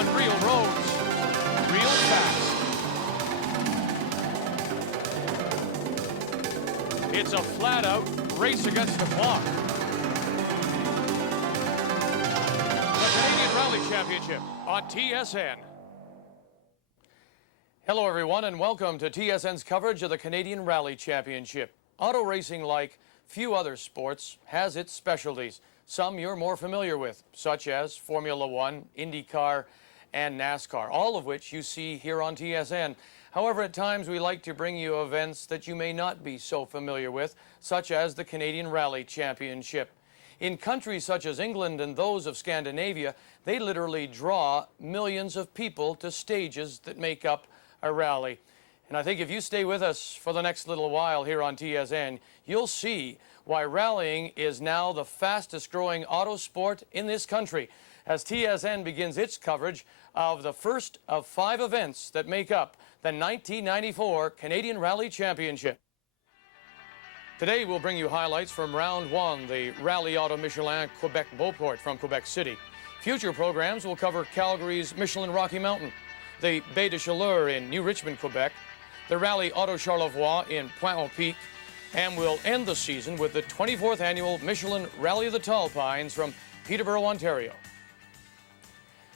on real roads, real fast. It's a flat-out race against the clock. The Canadian Rally Championship on TSN. Hello, everyone, and welcome to TSN's coverage of the Canadian Rally Championship. Auto racing, like few other sports, has its specialties. Some you're more familiar with, such as Formula One, IndyCar, and NASCAR, all of which you see here on TSN. However, at times we like to bring you events that you may not be so familiar with, such as the Canadian Rally Championship. In countries such as England and those of Scandinavia, they literally draw millions of people to stages that make up a rally. And I think if you stay with us for the next little while here on TSN, you'll see why rallying is now the fastest growing auto sport in this country, as TSN begins its coverage of the first of 5 events that make up the 1994 Canadian Rally Championship. Today we'll bring you highlights from round 1, the Rally Auto Michelin Quebec Beauport from Quebec City. Future programs will cover Calgary's Michelin Rocky Mountain, the Baie de Chaleur in New Richmond, Quebec, the Rally Auto Charlevoix in Pointe-aux-Piques, and we'll end the season with the 24th annual Michelin Rally of the Tall Pines from Peterborough, Ontario.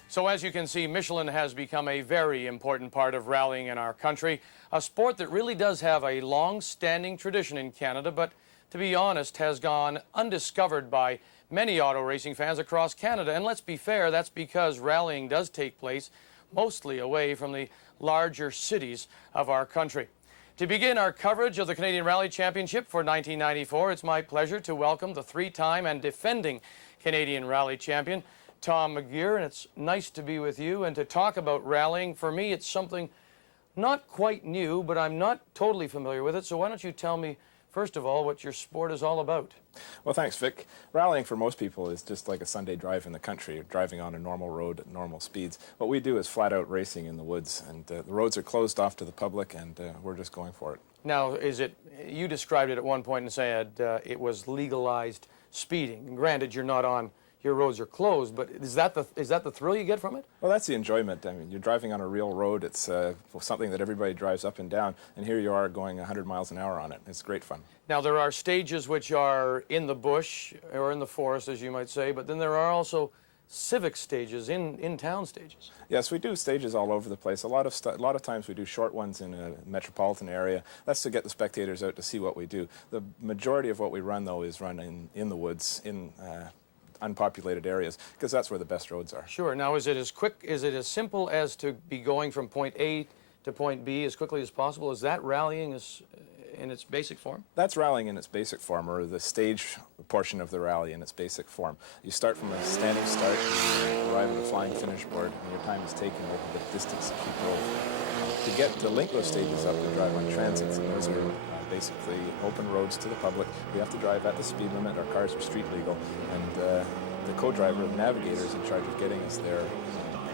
So as you can see, Michelin has become a very important part of rallying in our country, a sport that really does have a long-standing tradition in Canada, but to be honest, has gone undiscovered by many auto racing fans across Canada. And let's be fair, that's because rallying does take place mostly away from the larger cities of our country. To begin our coverage of the Canadian Rally Championship for 1994, it's my pleasure to welcome the 3-time and defending Canadian Rally Champion, Tom McGeer, and it's nice to be with you and to talk about rallying. For me, it's something not quite new, but I'm not totally familiar with it, so why don't you tell me, first of all, what your sport is all about? Well, thanks, Vic. Rallying for most people is just like a Sunday drive in the country, driving on a normal road at normal speeds. What we do is flat-out racing in the woods, and the roads are closed off to the public, and we're just going for it. Now, you described it at one point and said it was legalized speeding. Granted, you're not on, your roads are closed, but is that the thrill you get from it? Well, that's the enjoyment. I mean, you're driving on a real road. It's something that everybody drives up and down, and here you are going 100 miles an hour on it. It's great fun. Now, there are stages which are in the bush or in the forest, as you might say, but then there are also civic stages, in-town stages. Yes, we do stages all over the place. A lot of times we do short ones in a metropolitan area. That's to get the spectators out to see what we do. The majority of what we run, though, is run in the woods, in unpopulated areas, because that's where the best roads are. Sure. Now, is it as simple as to be going from point A to point B as quickly as possible? Is that rallying in its basic form? That's rallying in its basic form, or the stage portion of the rally in its basic form. You start from a standing start, you arrive at a flying finish board, and your time is taken over the distance that you go. To get to link those stages up, we drive on transits, and those are basically open roads to the public. We have to drive at the speed limit. Our cars are street legal, and the co-driver, the navigator, is in charge of getting us there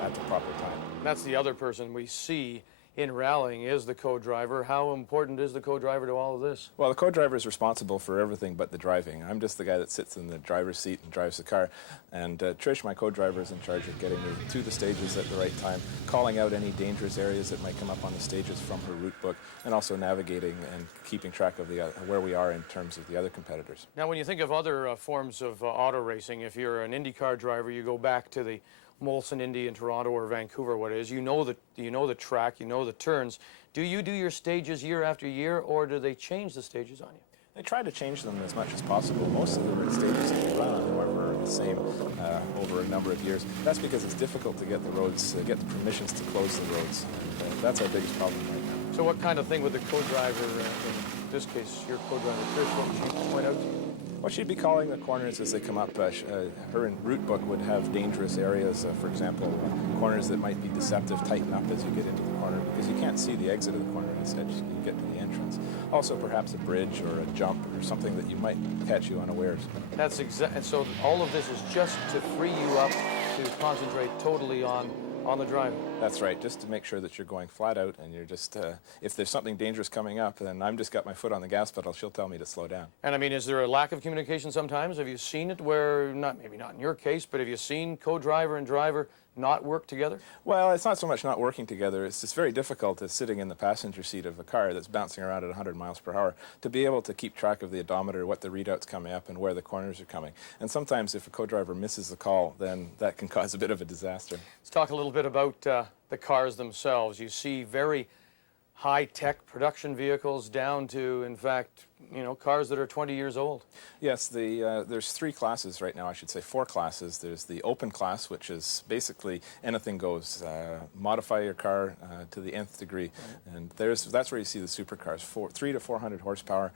at the proper time. That's the other person we see in rallying, is the co-driver. How important is the co-driver to all of this? Well, the co-driver is responsible for everything but the driving. I'm just the guy that sits in the driver's seat and drives the car. And Trish, my co-driver, is in charge of getting me to the stages at the right time, calling out any dangerous areas that might come up on the stages from her route book, and also navigating and keeping track of where we are in terms of the other competitors. Now, when you think of other forms of auto racing, if you're an IndyCar driver, you go back to the Molson Indy in Toronto or Vancouver, what it is, you know the track, you know the turns. Do you do your stages year after year, or do they change the stages on you? They try to change them as much as possible. Most of the stages that we run on, however, are the same over a number of years. That's because it's difficult to get the roads, get the permissions to close the roads. And that's our biggest problem right now. So what kind of thing would the co-driver, in this case your co-driver Trish, what would she point out to you? Well, she'd be calling the corners as they come up. Her route book would have dangerous areas, for example, corners that might be deceptive, tighten up as you get into the corner, because you can't see the exit of the corner, instead you get to the entrance. Also, perhaps a bridge or a jump or something that you might catch you unawares. That's and so all of this is just to free you up to concentrate totally on the driving. That's right, just to make sure that you're going flat out and you're just, if there's something dangerous coming up, then I'm just got my foot on the gas pedal, she'll tell me to slow down. And I mean, is there a lack of communication sometimes? Have you seen it where, maybe not in your case, but have you seen co-driver and driver not work together? Well, it's not so much not working together. It's just very difficult as sitting in the passenger seat of a car that's bouncing around at 100 miles per hour to be able to keep track of the odometer, what the readout's coming up, and where the corners are coming. And sometimes if a co-driver misses the call, then that can cause a bit of a disaster. Let's talk a little bit about the cars themselves. You see very high-tech production vehicles down to, in fact, cars that are 20 years old. Yes, there's three classes right now, I should say four classes. There's the open class, which is basically anything goes. Modify your car to the nth degree. And that's where you see the supercars, 300 to 400 horsepower,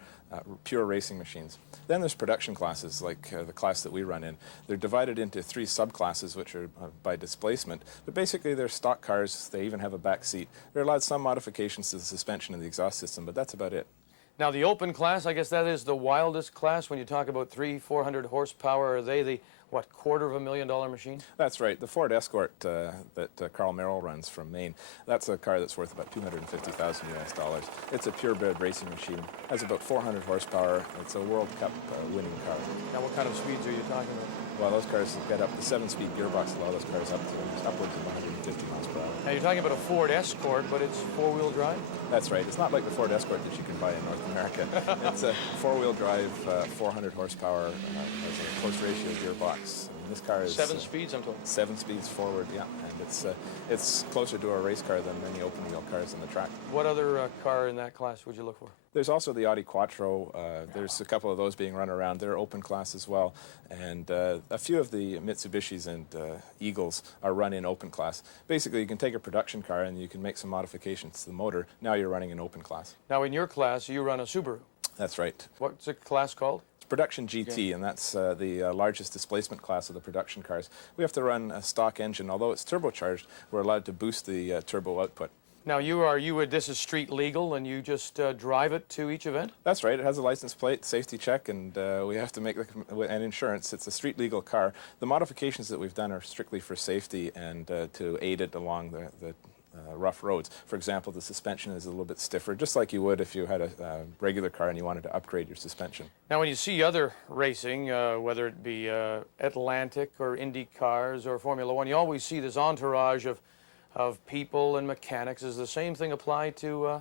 pure racing machines. Then there's production classes, like the class that we run in. They're divided into three subclasses, which are by displacement. But basically, they're stock cars. They even have a back seat. They're allowed some modifications to the suspension and the exhaust system, but that's about it. Now, the open class, I guess that is the wildest class. When you talk about 400 horsepower, are they the, what, $250,000 machine? That's right. The Ford Escort that Carl Merrill runs from Maine, that's a car that's worth about $250,000 US. It's a purebred racing machine. Has about 400 horsepower. It's a World Cup winning car. Now, what kind of speeds are you talking about? Well, those cars get up, the 7-speed gearbox allow those cars up to upwards of 150 miles per hour. Now, you're talking about a Ford Escort, but it's four-wheel drive? That's right. It's not like the Ford Escort that you can buy in North America. It's a four-wheel drive, 400 horsepower, has a close ratio gearbox. I mean, this car is 7 speeds, I'm told. 7 speeds forward, yeah, and it's closer to a race car than many open-wheel cars on the track. What other car in that class would you look for? There's also the Audi Quattro. There's a couple of those being run around. They're open class as well. And a few of the Mitsubishis and Eagles are run in open class. Basically, you can take a production car and you can make some modifications to the motor. Now you're running in open class. Now, in your class, you run a Subaru. That's right. What's the class called? It's Production GT, okay. And that's the largest displacement class of the production cars. We have to run a stock engine. Although it's turbocharged, we're allowed to boost the turbo output. Now, this is street legal, and you just drive it to each event? That's right. It has a license plate, safety check, and we have to make and insurance. It's a street legal car. The modifications that we've done are strictly for safety and to aid it along the rough roads. For example, the suspension is a little bit stiffer, just like you would if you had a regular car and you wanted to upgrade your suspension. Now, when you see other racing, whether it be Atlantic or Indy cars or Formula One, you always see this entourage of people and mechanics. Does the same thing apply to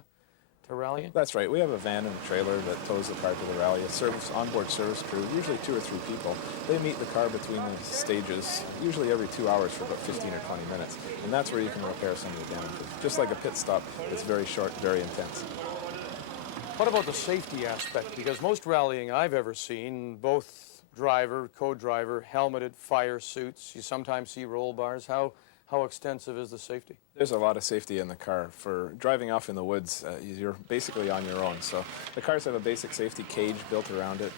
rallying? That's right. We have a van and a trailer that tows the car to the rally. A onboard service crew, usually 2 or 3 people. They meet the car between the stages, usually every 2 hours for about 15 or 20 minutes. And that's where you can repair some of the damages. Just like a pit stop, it's very short, very intense. What about the safety aspect? Because most rallying I've ever seen, both driver, co-driver, helmeted fire suits, you sometimes see roll bars. How extensive is the safety? There's a lot of safety in the car. For driving off in the woods, you're basically on your own. So the cars have a basic safety cage built around it,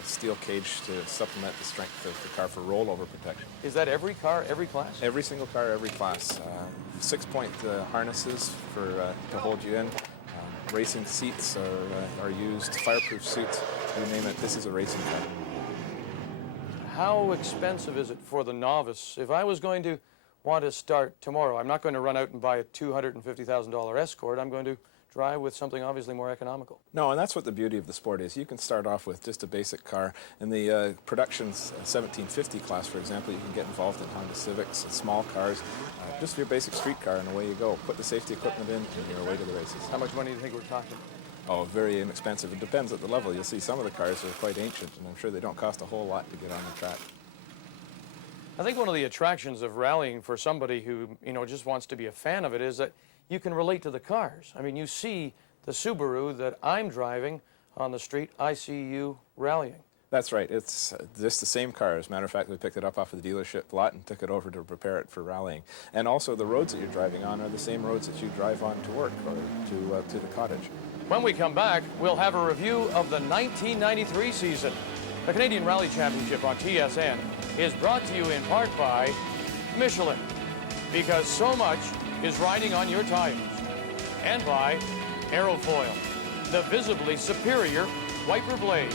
a steel cage to supplement the strength of the car for rollover protection. Is that every car, every class? Every single car, every class. 6-point harnesses to hold you in. Racing seats are used, fireproof suits, you name it. This is a racing car. How expensive is it for the novice? If I was going to want to start tomorrow, I'm not going to run out and buy a $250,000 Escort. I'm going to drive with something obviously more economical. No, and that's what the beauty of the sport is. You can start off with just a basic car. In the Production's 1750 class, for example, you can get involved in Honda Civics, small cars, just your basic street car, and away you go. Put the safety equipment in, and you're away to the races. How much money do you think we're talking? Oh, very inexpensive. It depends at the level. You'll see some of the cars are quite ancient, and I'm sure they don't cost a whole lot to get on the track. I think one of the attractions of rallying for somebody who, just wants to be a fan of it is that you can relate to the cars. I mean, you see the Subaru that I'm driving on the street, I see you rallying. That's right. It's just the same car. As a matter of fact, we picked it up off of the dealership lot and took it over to prepare it for rallying. And also the roads that you're driving on are the same roads that you drive on to work or to the cottage. When we come back, we'll have a review of the 1993 season. The Canadian Rally Championship on TSN is brought to you in part by Michelin, because so much is riding on your tires, and by Aerofoil, the visibly superior wiper blade.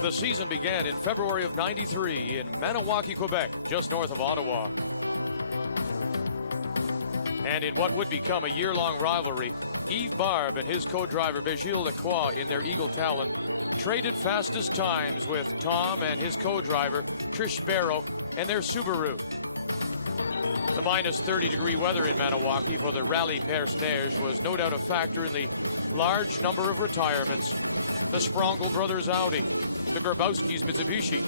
The season began in February of '93 in Maniwaki, Quebec, just north of Ottawa. And in what would become a year-long rivalry, Yves Barbe and his co-driver Béjil Lacroix in their Eagle Talon traded fastest times with Tom and his co-driver Trish Barrow and their Subaru. The minus 30-degree weather in Maniwaki for the Rally Perce-Neige was no doubt a factor in the large number of retirements. The Sprongel brothers Audi, the Grabowskis Mitsubishi,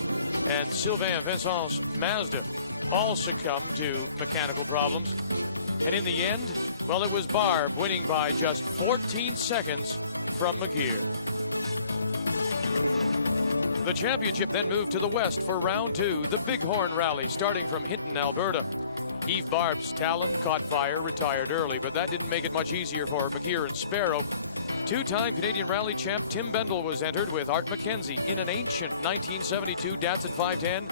and Sylvain Vincent's Mazda all succumbed to mechanical problems. And in the end, well, it was Barbe winning by just 14 seconds from McGear. The championship then moved to the west for round two, the Bighorn Rally, starting from Hinton, Alberta. Yves Barbe's Talon caught fire, retired early, but that didn't make it much easier for McGear and Sparrow. Two-time Canadian Rally champ Tim Bendel was entered with Art McKenzie in an ancient 1972 Datsun 510.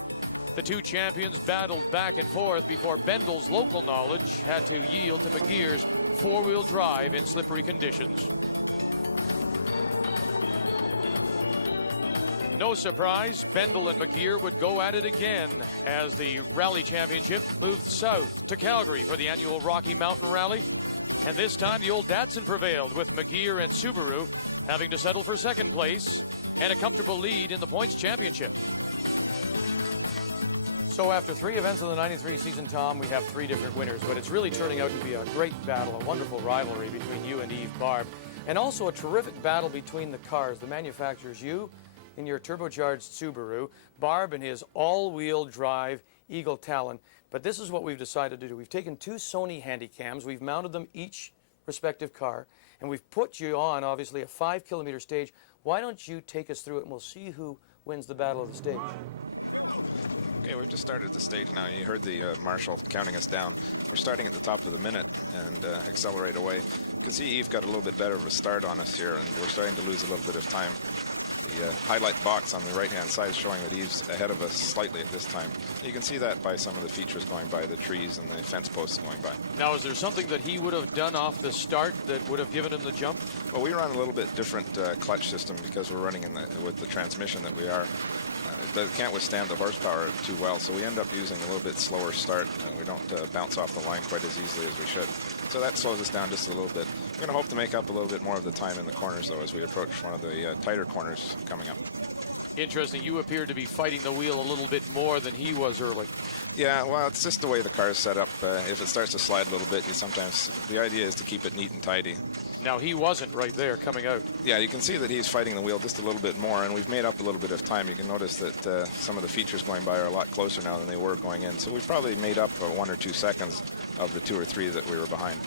The two champions battled back and forth before Bendel's local knowledge had to yield to McGear's four-wheel drive in slippery conditions. No surprise, Bendel and McGear would go at it again as the Rally Championship moved south to Calgary for the annual Rocky Mountain Rally. And this time the old Datsun prevailed, with McGear and Subaru having to settle for second place and a comfortable lead in the points championship. So after three events of the '93 season, Tom, we have three different winners, but it's really turning out to be a great battle, a wonderful rivalry between you and Yves Barbe, and also a terrific battle between the cars, the manufacturers, you in your turbocharged Subaru, Barbe in his all-wheel drive Eagle Talon. But this is what we've decided to do. We've taken two Sony Handycams, we've mounted them each respective car, and we've put you on, obviously, a 5-kilometer stage. Why don't you take us through it, and we'll see who wins the battle of the stage. Okay, we've just started the stage now. You heard the marshal counting us down. We're starting at the top of the minute and accelerate away. You can see Yves got a little bit better of a start on us here, and we're starting to lose a little bit of time. The highlight box on the right-hand side is showing that Yves ahead of us slightly at this time. You can see that by some of the features going by, the trees and the fence posts going by. Now, is there something that he would have done off the start that would have given him the jump? Well, we run a little bit different clutch system because we're running with the transmission that we are. It can't withstand the horsepower too well, so we end up using a little bit slower start, and we don't bounce off the line quite as easily as we should. So that slows us down just a little bit. We're going to hope to make up a little bit more of the time in the corners, though, as we approach one of the tighter corners coming up. Interesting. You appear to be fighting the wheel a little bit more than he was early. Yeah, well, it's just the way the car is set up. If it starts to slide a little bit, the idea is to keep it neat and tidy. Now, he wasn't right there coming out. Yeah, you can see that he's fighting the wheel just a little bit more, and we've made up a little bit of time. You can notice that some of the features going by are a lot closer now than they were going in. So we've probably made up 1 or 2 seconds of the 2 or 3 that we were behind.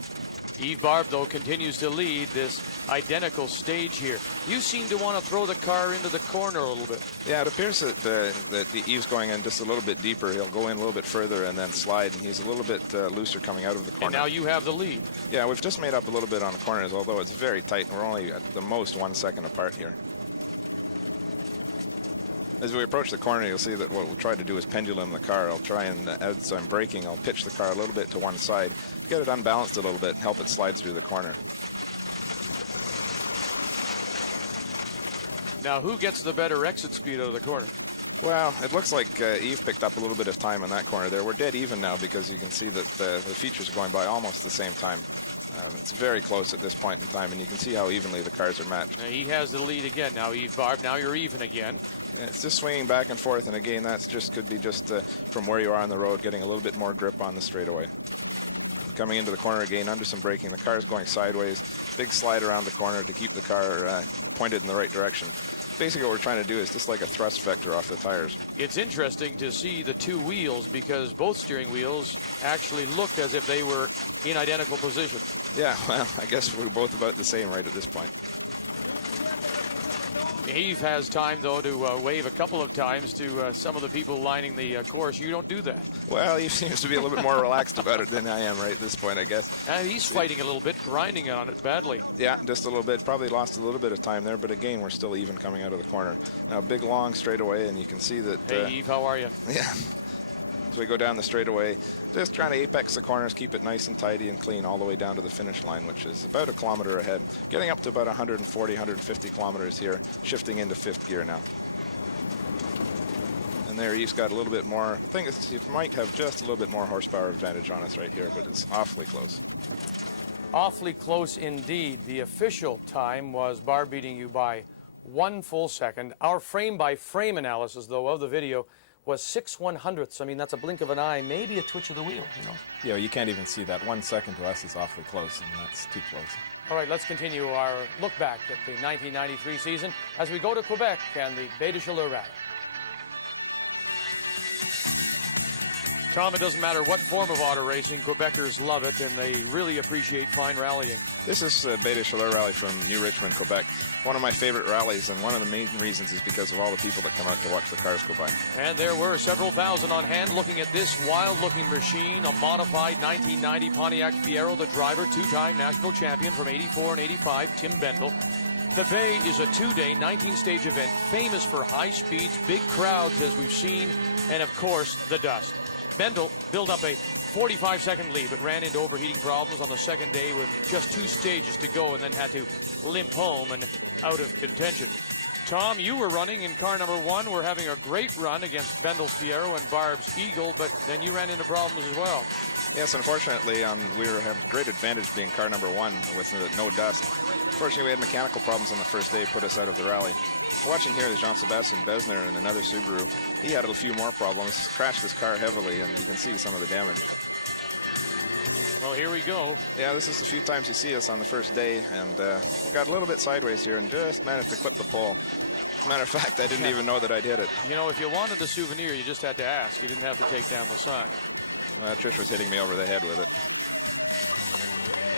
Yves Barbe, though, continues to lead this identical stage here. You seem to want to throw the car into the corner a little bit. Yeah, it appears that the Yves going in just a little bit deeper. He'll go in a little bit further and then slide, and he's a little bit looser coming out of the corner. And now you have the lead. Yeah, we've just made up a little bit on the corners, although it's very tight, and we're only at the most 1 second apart here. As we approach the corner, you'll see that what we'll try to do is pendulum the car. I'll try and, as I'm braking, I'll pitch the car a little bit to one side, get it unbalanced a little bit, and help it slide through the corner. Now, who gets the better exit speed out of the corner? Well, it looks like Yves picked up a little bit of time in that corner there. We're dead even now because you can see that the features are going by almost the same time. It's very close at this point in time, and you can see how evenly the cars are matched. Now he has the lead again. Now, Yves Barbe, now you're even again. And it's just swinging back and forth, and again, that's could be just from where you are on the road, getting a little bit more grip on the straightaway. Coming into the corner again, under some braking, the car's going sideways. Big slide around the corner to keep the car pointed in the right direction. Basically, what we're trying to do is just like a thrust vector off the tires. It's interesting to see the two wheels because both steering wheels actually looked as if they were in identical position. Yeah, well, I guess we're both about the same right at this point. Yves has time, though, to wave a couple of times to some of the people lining the course. You don't do that. Well, he seems to be a little bit more relaxed about it than I am right at this point, I guess. He's fighting a little bit, grinding on it badly. Yeah, just a little bit. Probably lost a little bit of time there, but again, we're still even coming out of the corner. Now, big, long straightaway, and you can see that... Hey, Yves, how are you? Yeah. As we go down the straightaway, just trying to apex the corners, keep it nice and tidy and clean all the way down to the finish line, which is about 1 kilometer ahead. Getting up to about 140, 150 kilometers here, shifting into 5th gear now. And there Yves got a little bit more. I think he might have just a little bit more horsepower advantage on us right here, but it's awfully close. Awfully close indeed. The official time was Barb beating you by 1 full second. Our frame-by-frame analysis, though, of the video was 6/100ths. I mean, that's a blink of an eye, maybe a twitch of the wheel, you know. Yeah, you can't even see that. 1 second to us is awfully close, and that's too close. All right, let's continue our look back at the 1993 season as we go to Quebec and the Baie des Chaleurs Rally. Tom, it doesn't matter what form of auto racing, Quebecers love it, and they really appreciate fine rallying. This is Baie des Chaleurs Rally from New Richmond, Quebec. One of my favorite rallies, and one of the main reasons is because of all the people that come out to watch the cars go by. And there were several thousand on hand looking at this wild-looking machine, a modified 1990 Pontiac Fiero, the driver, two-time national champion from 84 and 85, Tim Bendel. The Bay is a two-day, 19-stage event, famous for high speeds, big crowds, as we've seen, and, of course, the dust. Bendel built up a 45-second lead, but ran into overheating problems on the second day with just 2 stages to go and then had to limp home and out of contention. Tom, you were running in car number 1. We're having a great run against Bendel's Fiero and Barb's Eagle, but then you ran into problems as well. Yes, unfortunately, we have great advantage being car number 1 with no dust. Unfortunately, we had mechanical problems on the first day, put us out of the rally. Watching here is Jean-Sébastien Besner in another Subaru. He had a few more problems, crashed his car heavily, and you can see some of the damage. Well, here we go. Yeah, this is the few times you see us on the first day, and we got a little bit sideways here and just managed to clip the pole. As a matter of fact, I didn't even know that I'd hit it. You know, if you wanted the souvenir, you just had to ask. You didn't have to take down the sign. Trish was hitting me over the head with it.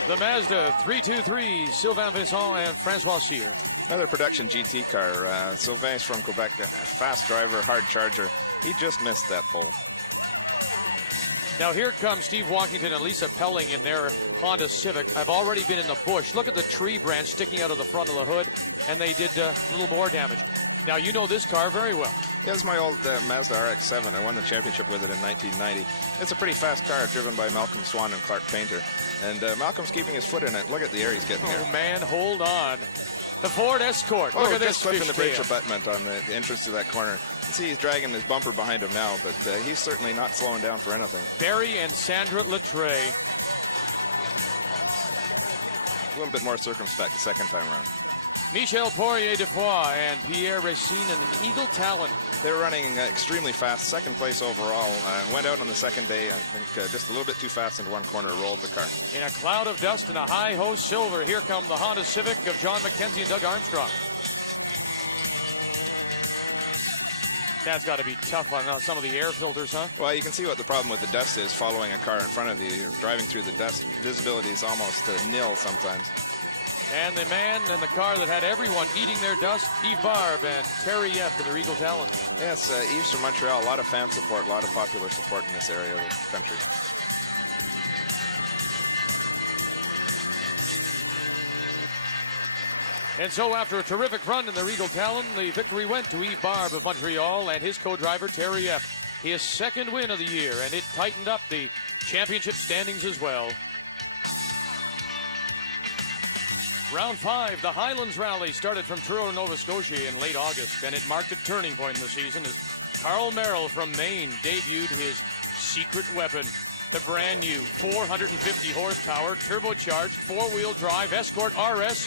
The Mazda 323, Sylvain Vincent and Francois Cyr. Another production GT car. Sylvain's from Quebec, a fast driver, hard charger. He just missed that pole. Now here comes Steve Walkington and Lisa Pelling in their Honda Civic. I've already been in the bush. Look at the tree branch sticking out of the front of the hood, and they did a little more damage. Now you know this car very well. Yeah, it's my old Mazda RX-7. I won the championship with it in 1990. It's a pretty fast car driven by Malcolm Swan and Clark Painter. And Malcolm's keeping his foot in it. Look at the air he's getting here. Oh, man, hold on. The Ford Escort. Look at this. Just clipping the brakes abutment on the entrance to that corner. You see he's dragging his bumper behind him now, but he's certainly not slowing down for anything. Barry and Sandra Latre. A little bit more circumspect the second time around. Michel Poirier-Defoy and Pierre Racine and an Eagle Talon. They were running extremely fast, second place overall. Went out on the second day, I think just a little bit too fast into one corner, rolled the car. In a cloud of dust and a high-ho silver, here come the Honda Civic of John McKenzie and Doug Armstrong. That's got to be tough on some of the air filters, huh? Well, you can see what the problem with the dust is following a car in front of you. You're driving through the dust. Visibility is almost nil sometimes. And the man in the car that had everyone eating their dust, Yves Barbe and Terry Yep in the Regal Talon. Yes, Yves from Montreal, a lot of fan support, a lot of popular support in this area of the country. And so after a terrific run in the Regal Talon, the victory went to Yves Barbe of Montreal and his co-driver Terry Yep. His second win of the year, and it tightened up the championship standings as well. Round 5, the Highlands Rally started from Truro, Nova Scotia in late August, and it marked a turning point in the season as Carl Merrill from Maine debuted his secret weapon, the brand new 450 horsepower turbocharged four-wheel drive Escort RS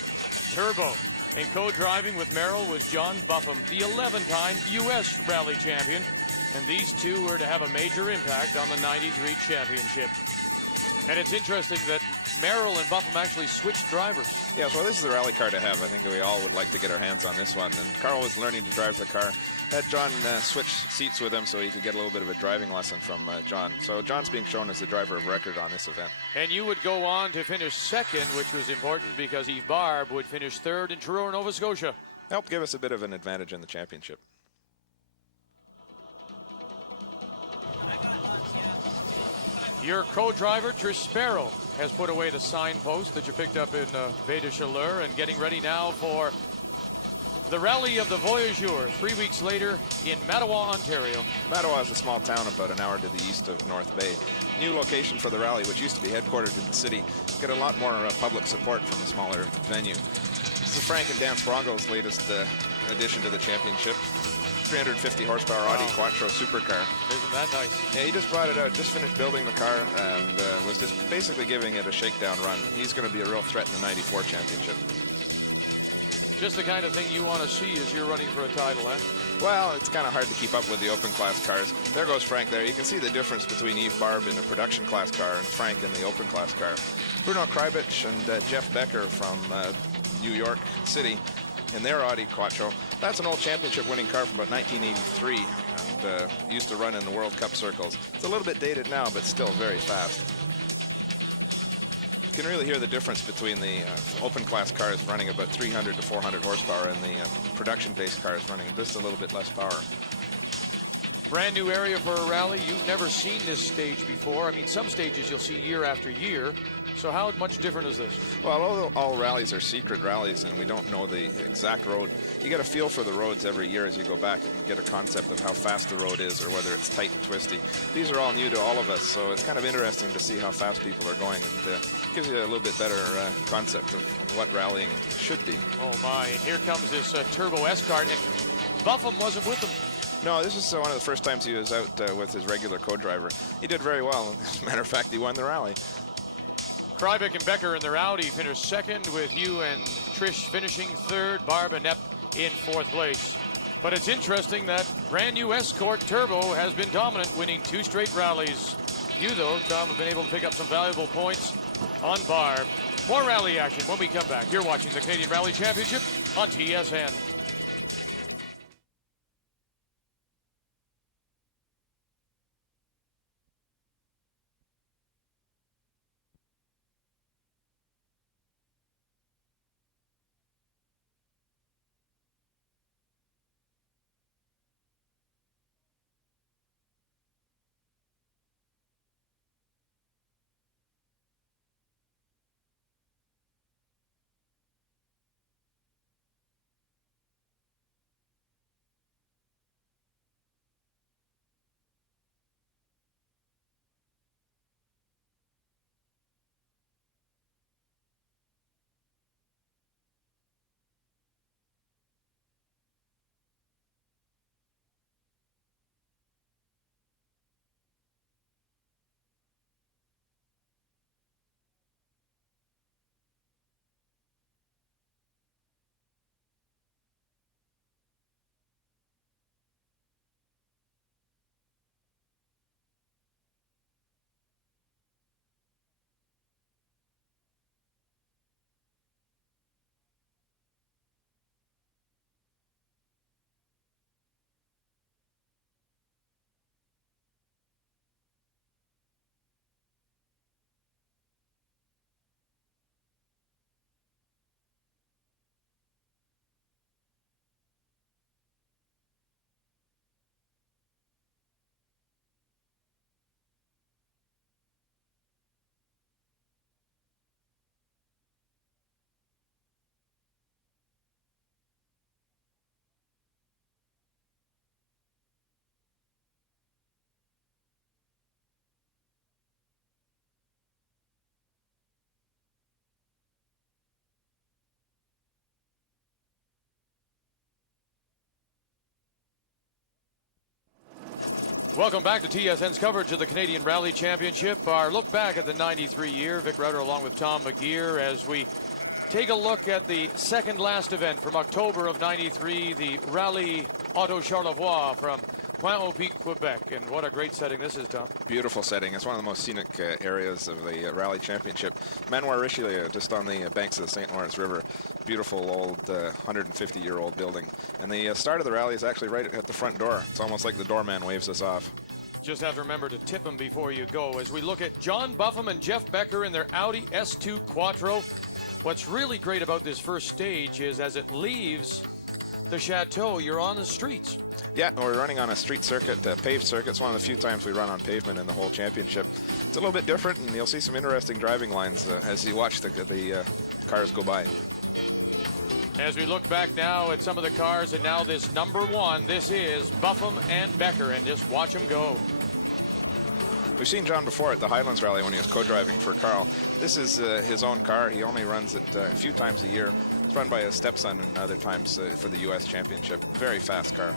Turbo. And co-driving with Merrill was John Buffum, the 11-time U.S. Rally champion, and these two were to have a major impact on the 93 championship. And it's interesting that Merrill and Buffum actually switched drivers. Yeah, well, this is the rally car to have. I think we all would like to get our hands on this one. And Carl was learning to drive the car. Had John switch seats with him so he could get a little bit of a driving lesson from John. So John's being shown as the driver of record on this event. And you would go on to finish second, which was important because Yves Barbe would finish third in Truro, Nova Scotia. Helped give us a bit of an advantage in the championship. Your co-driver, Trish Sparrow, has put away the signpost that you picked up in Baie des Chaleurs and getting ready now for the Rally of the Voyageurs 3 weeks later in Mattawa, Ontario. Mattawa is a small town about an hour to the east of North Bay. New location for the rally, which used to be headquartered in the city. Get a lot more public support from a smaller venue. This is Frank and Dan Sprongo's latest addition to the championship. 350 horsepower Audi Quattro supercar. Isn't that nice? Yeah, he just brought it out, just finished building the car, and was just basically giving it a shakedown run. He's going to be a real threat in the '94 championship. Just the kind of thing you want to see as you're running for a title, eh? Well, it's kind of hard to keep up with the open class cars. There goes Frank there. You can see the difference between Yves Barbe in the production class car and Frank in the open class car. Bruno Krybich and Jeff Becker from New York City in their Audi Quattro. That's an old championship winning car from about 1983 and used to run in the World Cup circles. It's a little bit dated now, but still very fast. You can really hear the difference between the open class cars running about 300 to 400 horsepower and the production-based cars running just a little bit less power. Brand new area for a rally. You've never seen this stage before. I mean, some stages you'll see year after year. So how much different is this? Well, although all rallies are secret rallies and we don't know the exact road, you get a feel for the roads every year as you go back and get a concept of how fast the road is or whether it's tight and twisty. These are all new to all of us, so it's kind of interesting to see how fast people are going. It gives you a little bit better concept of what rallying should be. Oh my, and here comes this Turbo S-Kart, and Buffum wasn't with them. No, this is one of the first times he was out with his regular co-driver. He did very well. As a matter of fact, he won the rally. Krybich and Becker in their Audi finished second, with you and Trish finishing third, Barb and Epp in fourth place. But it's interesting that brand new Escort Turbo has been dominant, winning 2 straight rallies. You, though, Tom, have been able to pick up some valuable points on Barb. More rally action when we come back. You're watching the Canadian Rally Championship on TSN. Welcome back to TSN's coverage of the Canadian Rally Championship. Our look back at the 93 year. Vic Rauter along with Tom McGeer as we take a look at the second last event from October of 93, the Rally Auto Charlevoix from Pointe-au-Pitre, Quebec. And what a great setting this is, Tom. Beautiful setting. It's one of the most scenic areas of the Rally Championship. Manoir Richelieu, just on the banks of the St. Lawrence River. Beautiful old 150-year-old building. And the start of the rally is actually right at the front door. It's almost like the doorman waves us off. Just have to remember to tip them before you go as we look at John Buffum and Jeff Becker in their Audi S2 Quattro. What's really great about this first stage is as it leaves the chateau, you're on the streets. Yeah, we're running on a street circuit, paved circuit. It's one of the few times we run on pavement in the whole championship. It's a little bit different, and you'll see some interesting driving lines as you watch the cars go by. As we look back now at some of the cars, and now this number one, this is Buffum and Becker, and just watch them go. We've seen John before at the Highlands Rally when he was co-driving for Carl. This is his own car. He only runs it a few times a year. It's run by his stepson and other times for the U.S. Championship. Very fast car.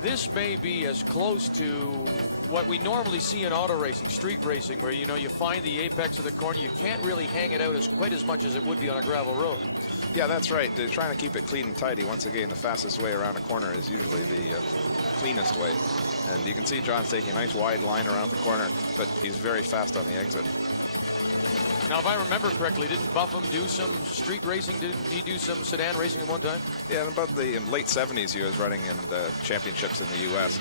This may be as close to what we normally see in auto racing, street racing, where, you know, you find the apex of the corner. You can't really hang it out quite as much as it would be on a gravel road. Yeah, that's right. They're trying to keep it clean and tidy. Once again, the fastest way around a corner is usually the cleanest way. And you can see John's taking a nice wide line around the corner, but he's very fast on the exit. Now, if I remember correctly, didn't Buffum do some street racing? Didn't he do some sedan racing at one time? Yeah, in late 70s, he was running in the championships in the U.S.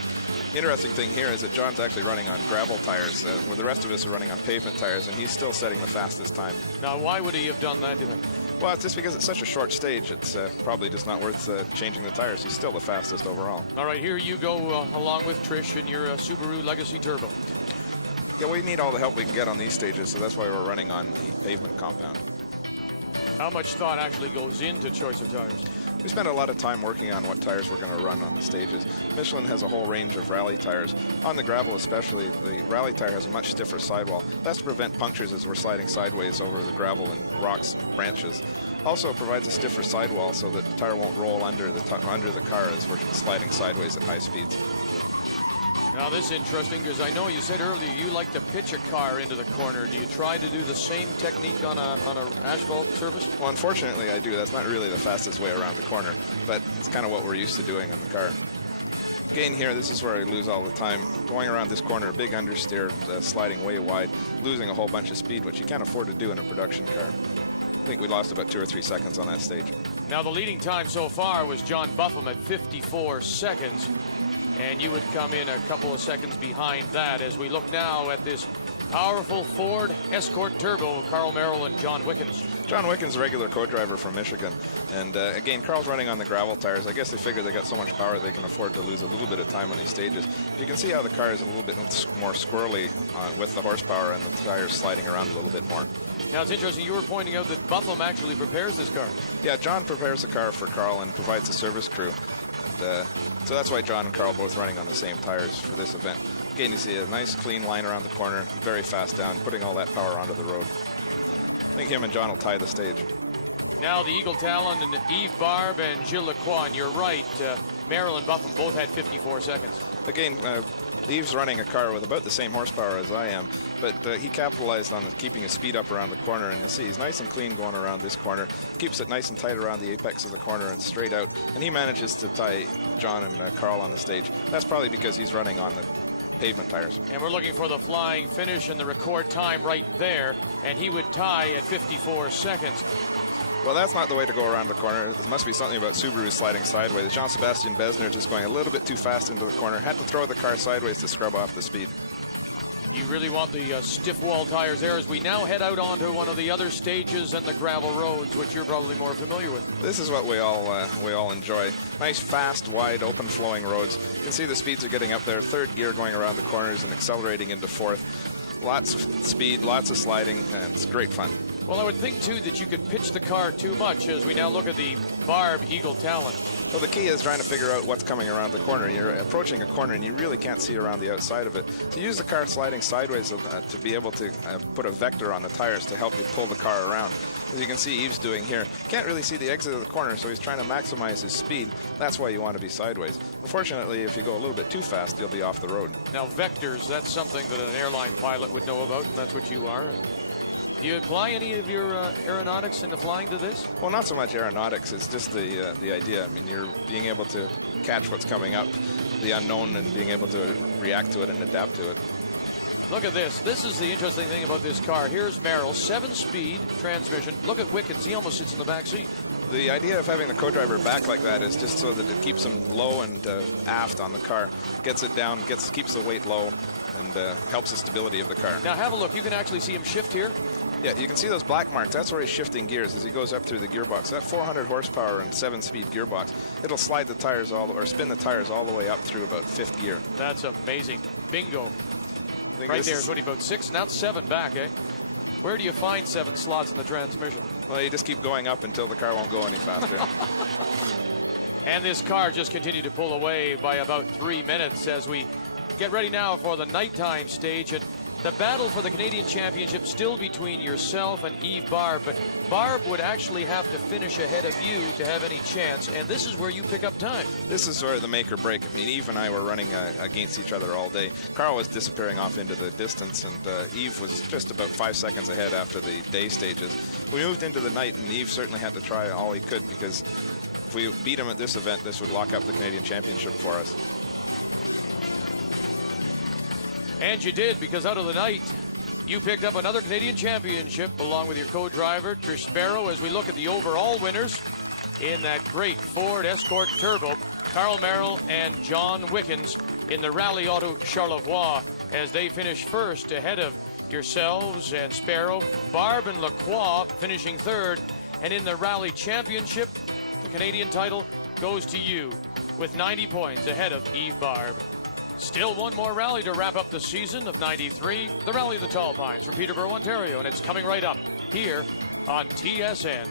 Interesting thing here is that John's actually running on gravel tires, where the rest of us are running on pavement tires, and he's still setting the fastest time. Now, why would he have done that, do you think? Well, it's just because it's such a short stage, it's probably just not worth changing the tires. He's still the fastest overall. All right, here you go along with Trish in your Subaru Legacy Turbo. Yeah, we need all the help we can get on these stages, so that's why we're running on the pavement compound. How much thought actually goes into choice of tires? We spent a lot of time working on what tires we're going to run on the stages. Michelin has a whole range of rally tires. On the gravel especially, the rally tire has a much stiffer sidewall. That's to prevent punctures as we're sliding sideways over the gravel and rocks and branches. Also, it provides a stiffer sidewall so that the tire won't roll under the car as we're sliding sideways at high speeds. Now, this is interesting because I know you said earlier you like to pitch a car into the corner. Do you try to do the same technique on a asphalt surface? Well, unfortunately, I do. That's not really the fastest way around the corner, but it's kind of what we're used to doing on the car. Again, here, this is where I lose all the time. Going around this corner, a big understeer, sliding way wide, losing a whole bunch of speed, which you can't afford to do in a production car. I think we lost about 2 or 3 seconds on that stage. Now, the leading time so far was John Buffum at 54 seconds. And you would come in a couple of seconds behind that as we look now at this powerful Ford Escort Turbo, Carl Merrill and John Wickens. John Wickens, a regular co-driver from Michigan. And again, Carl's running on the gravel tires. I guess they figure they got so much power they can afford to lose a little bit of time on these stages. You can see how the car is a little bit more squirrely with the horsepower and the tires sliding around a little bit more. Now, it's interesting, you were pointing out that Buffum actually prepares this car. Yeah, John prepares the car for Carl and provides a service crew. And, so that's why John and Carl both running on the same tires for this event. Again, you see a nice clean line around the corner, very fast down, putting all that power onto the road. I think him and John will tie the stage. Now the Eagle Talon and Yves Barbe and Gilles Lacroix, and you're right, Merrill and Buffum both had 54 seconds. Again, Yves running a car with about the same horsepower as I am, but he capitalized on keeping his speed up around the corner, and you'll see he's nice and clean going around this corner, keeps it nice and tight around the apex of the corner and straight out, and he manages to tie John and Carl on the stage. That's probably because he's running on the pavement tires. And we're looking for the flying finish and the record time right there, and he would tie at 54 seconds. Well, that's not the way to go around the corner. There must be something about Subaru sliding sideways. Jean-Sébastien Besner just going a little bit too fast into the corner. Had to throw the car sideways to scrub off the speed. You really want the stiff wall tires there as we now head out onto one of the other stages and the gravel roads, which you're probably more familiar with. This is what we all enjoy. Nice, fast, wide, open-flowing roads. You can see the speeds are getting up there. Third gear going around the corners and accelerating into fourth. Lots of speed, lots of sliding, and it's great fun. Well, I would think, too, that you could pitch the car too much as we now look at the Barbe Eagle Talon. Well, the key is trying to figure out what's coming around the corner. You're approaching a corner and you really can't see around the outside of it. To use the car sliding sideways to be able to put a vector on the tires to help you pull the car around. As you can see Yves doing here, can't really see the exit of the corner, so he's trying to maximize his speed. That's why you want to be sideways. Unfortunately, if you go a little bit too fast, you'll be off the road. Now, vectors, that's something that an airline pilot would know about, and that's what you are. Do you apply any of your aeronautics into flying to this? Well, not so much aeronautics. It's just the idea. I mean, you're being able to catch what's coming up, the unknown, and being able to react to it and adapt to it. Look at this. This is the interesting thing about this car. Here's Merrill, 7-speed transmission. Look at Wickens. He almost sits in the back seat. The idea of having the co-driver back like that is just so that it keeps him low and aft on the car. Gets it down, keeps the weight low, and helps the stability of the car. Now, have a look. You can actually see him shift here. Yeah, you can see those black marks. That's where he's shifting gears as he goes up through the gearbox. That 400 horsepower and 7-speed gearbox, it'll slide the tires spin the tires all the way up through about 5th gear. That's amazing. Bingo. Right there is what, about 6, now it's 7 back, eh? Where do you find 7 slots in the transmission? Well, you just keep going up until the car won't go any faster. And this car just continued to pull away by about 3 minutes as we get ready now for the nighttime stage. And The battle for the Canadian Championship still between yourself and Yves Barbe, but Barbe would actually have to finish ahead of you to have any chance, and this is where you pick up time. This is sort of the make or break. I mean, Yves and I were running against each other all day. Carl was disappearing off into the distance, and Yves was just about 5 seconds ahead after the day stages. We moved into the night, and Yves certainly had to try all he could, because if we beat him at this event, this would lock up the Canadian Championship for us. And you did, because out of the night, you picked up another Canadian Championship along with your co-driver, Trish Sparrow, as we look at the overall winners in that great Ford Escort Turbo. Carl Merrill and John Wickens in the Rally Auto Charlevoix as they finish first ahead of yourselves and Sparrow. Barbe and Lacroix finishing third. And in the Rally Championship, the Canadian title goes to you with 90 points ahead of Yves Barbe. Still one more rally to wrap up the season of '93, the Rally of the Tall Pines from Peterborough, Ontario, and it's coming right up here on TSN.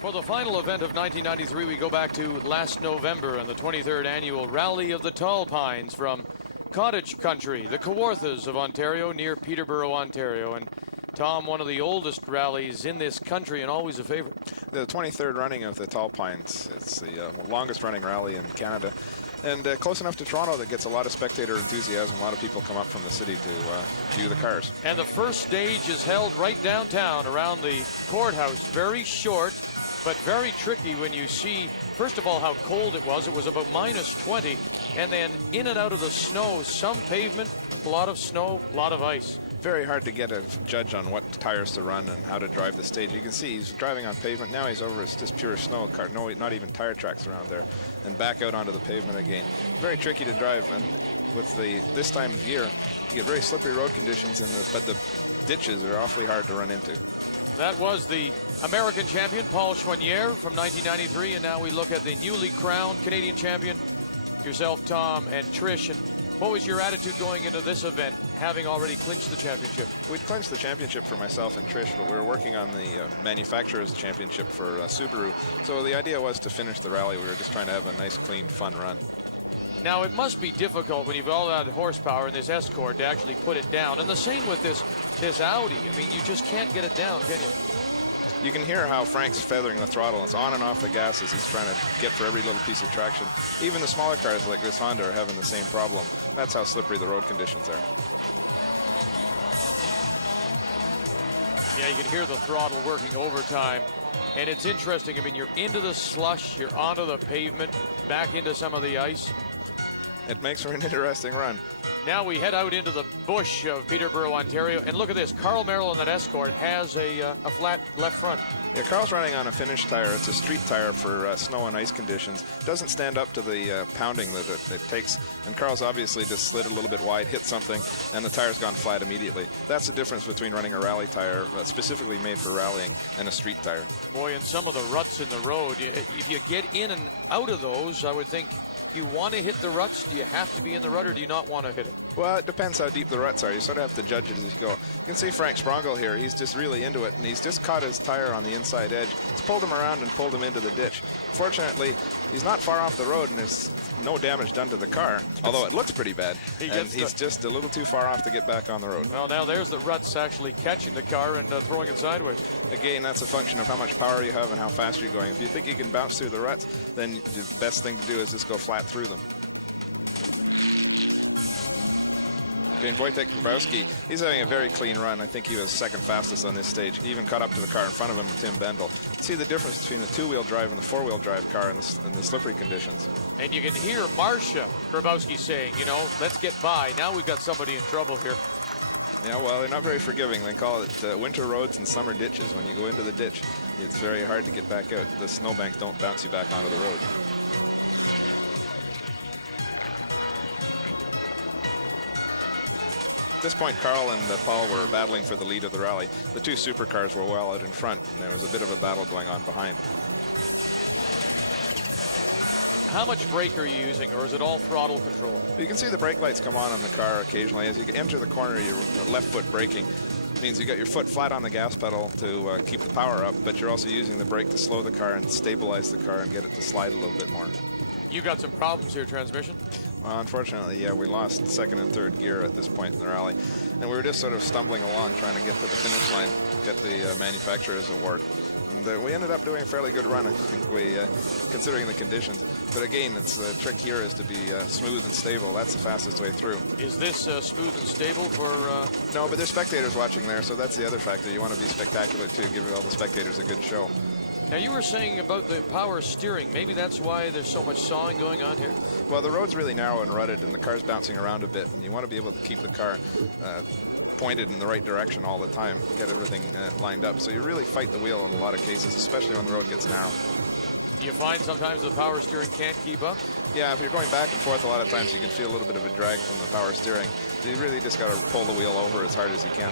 For the final event of 1993, we go back to last November and the 23rd annual Rally of the Tall Pines from Cottage Country, the Kawarthas of Ontario, near Peterborough, Ontario. And Tom, one of the oldest rallies in this country and always a favorite. The 23rd running of the Tall Pines. It's the longest running rally in Canada. And close enough to Toronto that gets a lot of spectator enthusiasm. A lot of people come up from the city to view the cars. And the first stage is held right downtown around the courthouse. Very short, but very tricky when you see, first of all, how cold it was. It was about -20. And then in and out of the snow, some pavement, a lot of snow, a lot of ice. Very hard to get a judge on what tires to run and how to drive the stage. You can see he's driving on pavement. Now he's over, it's just pure snow. No, not even tire tracks around there. And back out onto the pavement again. Very tricky to drive. And with this time of year, you get very slippery road conditions, but the ditches are awfully hard to run into. That was the American champion, Paul Choinière, from 1993. And now we look at the newly crowned Canadian champion, yourself, Tom, and Trish. And what was your attitude going into this event, having already clinched the championship? We'd clinched the championship for myself and Trish, but we were working on the manufacturer's championship for Subaru. So the idea was to finish the rally. We were just trying to have a nice, clean, fun run. Now, it must be difficult when you've all that horsepower in this Escort to actually put it down. And the same with this Audi. I mean, you just can't get it down, can you? You can hear how Frank's feathering the throttle. It's on and off the gas as he's trying to get for every little piece of traction. Even the smaller cars like this Honda are having the same problem. That's how slippery the road conditions are. Yeah, you can hear the throttle working overtime. And it's interesting. I mean, you're into the slush, you're onto the pavement, back into some of the ice. It makes for an interesting run. Now we head out into the bush of Peterborough, Ontario, and look at this. Carl Merrill in that Escort has a flat left front. Yeah, Carl's running on a finish tire. It's a street tire for snow and ice conditions. Doesn't stand up to the pounding that it takes. And Carl's obviously just slid a little bit wide, hit something, and the tire's gone flat immediately. That's the difference between running a rally tire specifically made for rallying and a street tire. Boy, and some of the ruts in the road, if you get in and out of those, I would think you want to hit the ruts. Do you have to be in the rut, or do you not want to hit it? Well, it depends how deep the ruts are. You sort of have to judge it as you go. You can see Frank Sprongel here. He's just really into it, and he's just caught his tire on the inside edge. It's pulled him around and pulled him into the ditch. Fortunately, he's not far off the road, and there's no damage done to the car, although it looks pretty bad. He's just a little too far off to get back on the road. Well, now there's the ruts actually catching the car and throwing it sideways. Again, that's a function of how much power you have and how fast you're going. If you think you can bounce through the ruts, then the best thing to do is just go flat through them. And Wojtek Grabowski, he's having a very clean run. I think he was second fastest on this stage. He even caught up to the car in front of him, Tim Bendel. See the difference between the two-wheel drive and the four-wheel drive car in the slippery conditions. And you can hear Marcia Grabowski saying, you know, let's get by. Now we've got somebody in trouble here. Yeah, well, they're not very forgiving. They call it winter roads and summer ditches. When you go into the ditch, it's very hard to get back out. The snowbanks don't bounce you back onto the road. At this point, Carl and Paul were battling for the lead of the rally. The two supercars were well out in front, and there was a bit of a battle going on behind. How much brake are you using, or is it all throttle control? You can see the brake lights come on the car occasionally. As you enter the corner, your left foot braking means you got your foot flat on the gas pedal to keep the power up, but you're also using the brake to slow the car and stabilize the car and get it to slide a little bit more. You got some problems here, transmission? Well, unfortunately, yeah, we lost second and third gear at this point in the rally, and we were just sort of stumbling along trying to get to the finish line, get the manufacturer's award. And we ended up doing a fairly good run, I think, considering the conditions. But again, the trick here is to be smooth and stable. That's the fastest way through. Is this smooth and stable for... No, but there's spectators watching there, so that's the other factor. You want to be spectacular, too, give all the spectators a good show. Now, you were saying about the power steering. Maybe that's why there's so much sawing going on here? Well, the road's really narrow and rutted, and the car's bouncing around a bit, and you want to be able to keep the car pointed in the right direction all the time, get everything lined up. So you really fight the wheel in a lot of cases, especially when the road gets narrow. Do you find sometimes the power steering can't keep up? Yeah, if you're going back and forth a lot of times, you can feel a little bit of a drag from the power steering. So you really just got to pull the wheel over as hard as you can.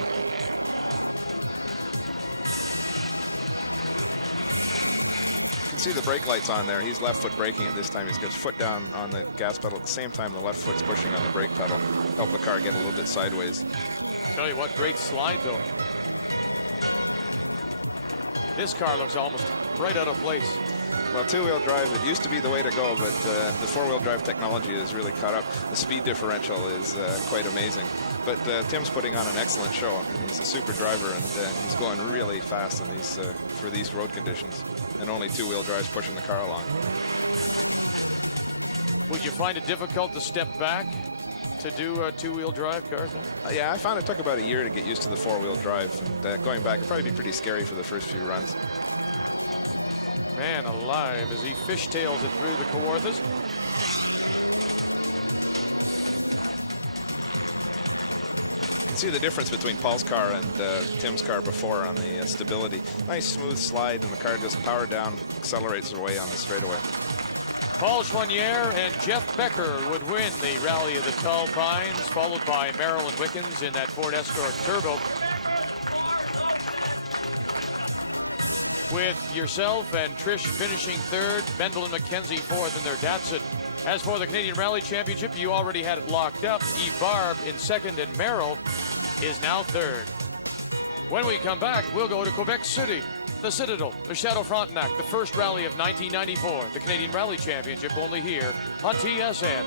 You can see the brake lights on there. He's left foot braking at this time. He's got his foot down on the gas pedal at the same time the left foot's pushing on the brake pedal. Help the car get a little bit sideways. Tell you what, great slide though. This car looks almost right out of place. Well, two-wheel drive, it used to be the way to go, but the four-wheel drive technology has really caught up. The speed differential is quite amazing. But Tim's putting on an excellent show. He's a super driver, and he's going really fast in these for these road conditions. And only two-wheel drive's pushing the car along. Would you find it difficult to step back to do a two-wheel drive cars? Yeah, I found it took about a year to get used to the four-wheel drive. And going back, it'd probably be pretty scary for the first few runs. Man alive, as he fishtails it through the Kawarthas. You can see the difference between Paul's car and Tim's car before on the stability. Nice smooth slide, and the car just power down, accelerates away on the straightaway. Paul Joignier and Jeff Becker would win the Rally of the Tall Pines, followed by Merrill and Wickens in that Ford Escort Turbo. With yourself and Trish finishing third, Bendel and McKenzie fourth in their Datsun. As for the Canadian Rally Championship, you already had it locked up. Eve Barb in second, and Merrill is now third. When we come back, we'll go to Quebec City, the Citadel, the Chateau Frontenac, the first rally of 1994, the Canadian Rally Championship, only here on TSN.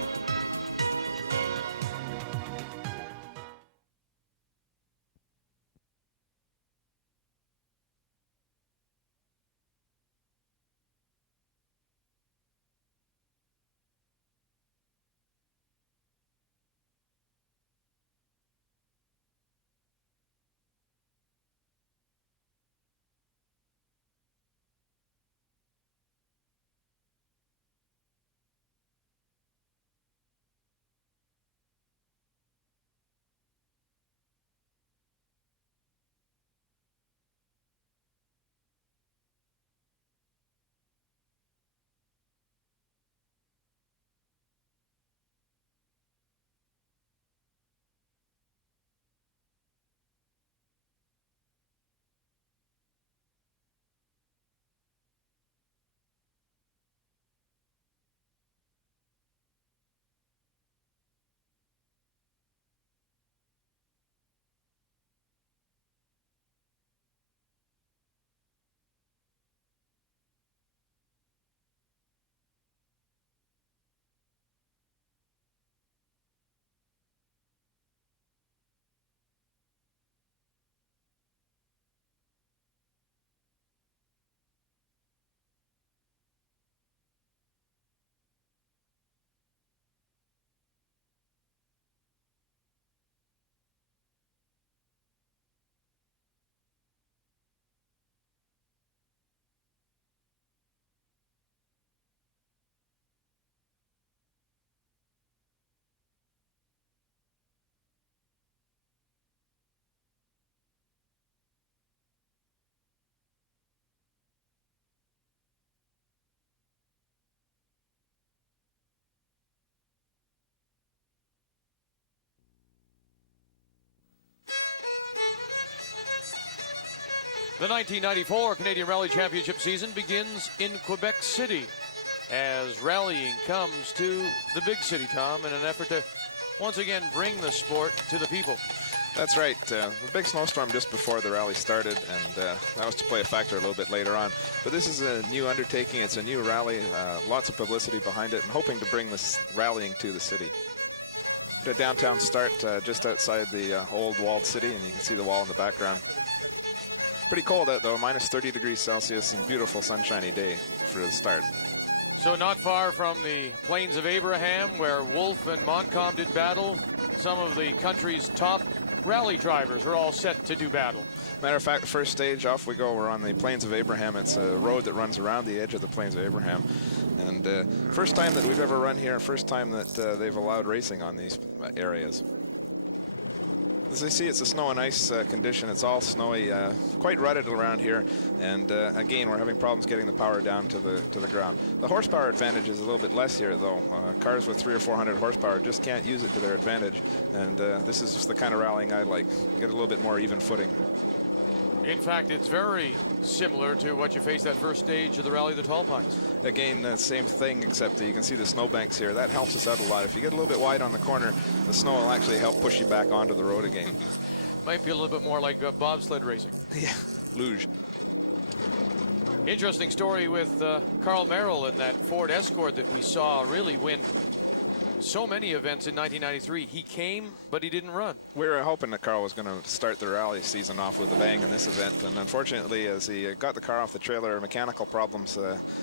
The 1994 Canadian Rally Championship season begins in Quebec City as rallying comes to the big city, Tom, in an effort to once again bring the sport to the people. That's right. The big snowstorm just before the rally started, and that was to play a factor a little bit later on. But this is a new undertaking. It's a new rally, lots of publicity behind it, and hoping to bring this rallying to the city. The downtown start just outside the old walled city, and you can see the wall in the background. Pretty cold out though, minus 30 degrees Celsius, and beautiful sunshiny day for the start. So not far from the Plains of Abraham, where Wolfe and Montcalm did battle, some of the country's top rally drivers are all set to do battle. Matter of fact, the first stage, off we go. We're on the Plains of Abraham. It's a road that runs around the edge of the Plains of Abraham. And first time that we've ever run here, first time that they've allowed racing on these areas. As you see, it's a snow and ice condition. It's all snowy, quite rutted around here. And again, we're having problems getting the power down to the ground. The horsepower advantage is a little bit less here, though. Cars with 300 or 400 horsepower just can't use it to their advantage. And this is just the kind of rallying I like. Get a little bit more even footing. In fact, it's very similar to what you faced that first stage of the Rally of the Tall Pines. Again, same thing, except that you can see the snowbanks here. That helps us out a lot. If you get a little bit wide on the corner, the snow will actually help push you back onto the road again. Might be a little bit more like bobsled racing. Yeah, luge. Interesting story with Carl Merrill and that Ford Escort that we saw really win so many events in 1993. He came, but he didn't run. We were hoping that Carl was going to start the rally season off with a bang in this event, and unfortunately, as he got the car off the trailer, mechanical problems,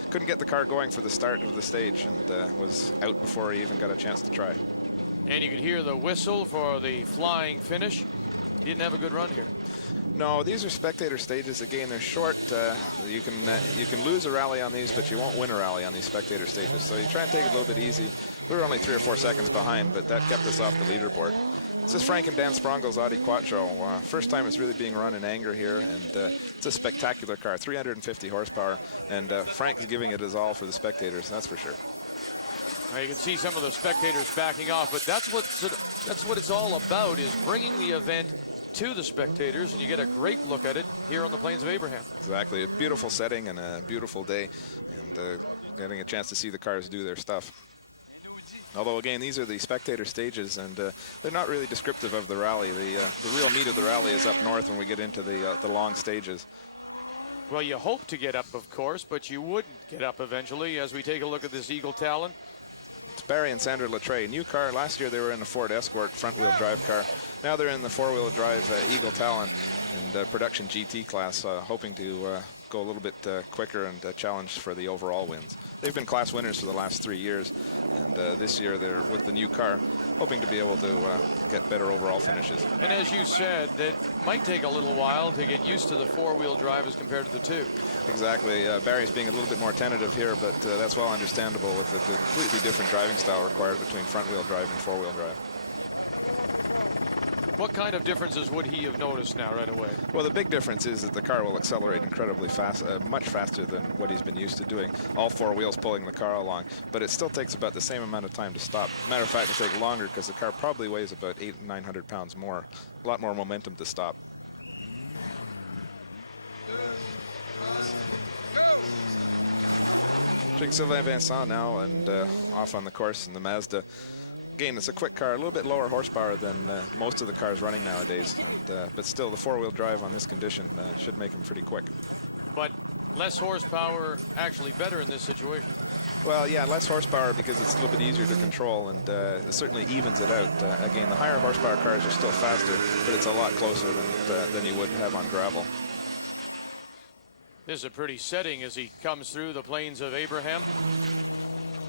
couldn't get the car going for the start of the stage, and was out before he even got a chance to try. And you could hear the whistle for the flying finish. He didn't have a good run here. No, these are spectator stages. Again, they're short. You can lose a rally on these, but you won't win a rally on these spectator stages. So you try and take it a little bit easy. We were only 3 or 4 seconds behind, but that kept us off the leaderboard. This is Frank and Dan Sprongel's Audi Quattro. First time it's really being run in anger here, and it's a spectacular car, 350 horsepower, and Frank is giving it his all for the spectators, that's for sure. Now you can see some of the spectators backing off, but that's what it's all about, is bringing the event to the spectators, and you get a great look at it here on the Plains of Abraham. Exactly, a beautiful setting and a beautiful day, and getting a chance to see the cars do their stuff. Although again, these are the spectator stages, and they're not really descriptive of the rally. The real meat of the rally is up north when we get into the long stages. Well, you hope to get up, of course, but you wouldn't get up eventually as we take a look at this Eagle Talon. It's Barry and Sandra Latre. New car. Last year they were in the Ford Escort front-wheel drive car. Now they're in the four-wheel drive Eagle Talon and production GT class, hoping to go a little bit quicker and challenge for the overall wins. They've been class winners for the last 3 years, and this year they're with the new car, hoping to be able to get better overall finishes. And as you said, that might take a little while to get used to the four-wheel drive as compared to the two. Exactly. Barry's being a little bit more tentative here, but that's well understandable with the completely different driving style required between front-wheel drive and four-wheel drive. What kind of differences would he have noticed now right away? Well, the big difference is that the car will accelerate incredibly fast, much faster than what he's been used to doing. All 4 wheels pulling the car along, but it still takes about the same amount of time to stop. Matter of fact, it'll take longer because the car probably weighs about 800 or 900 pounds more. A lot more momentum to stop. Sylvain Vincent now, and off on the course in the Mazda. Again, it's a quick car, a little bit lower horsepower than most of the cars running nowadays, and, but still the four-wheel drive on this condition should make them pretty quick. But less horsepower actually better in this situation? Well, yeah, less horsepower because it's a little bit easier to control, and it certainly evens it out. Again, the higher horsepower cars are still faster, but it's a lot closer than you would have on gravel. This is a pretty setting as he comes through the Plains of Abraham.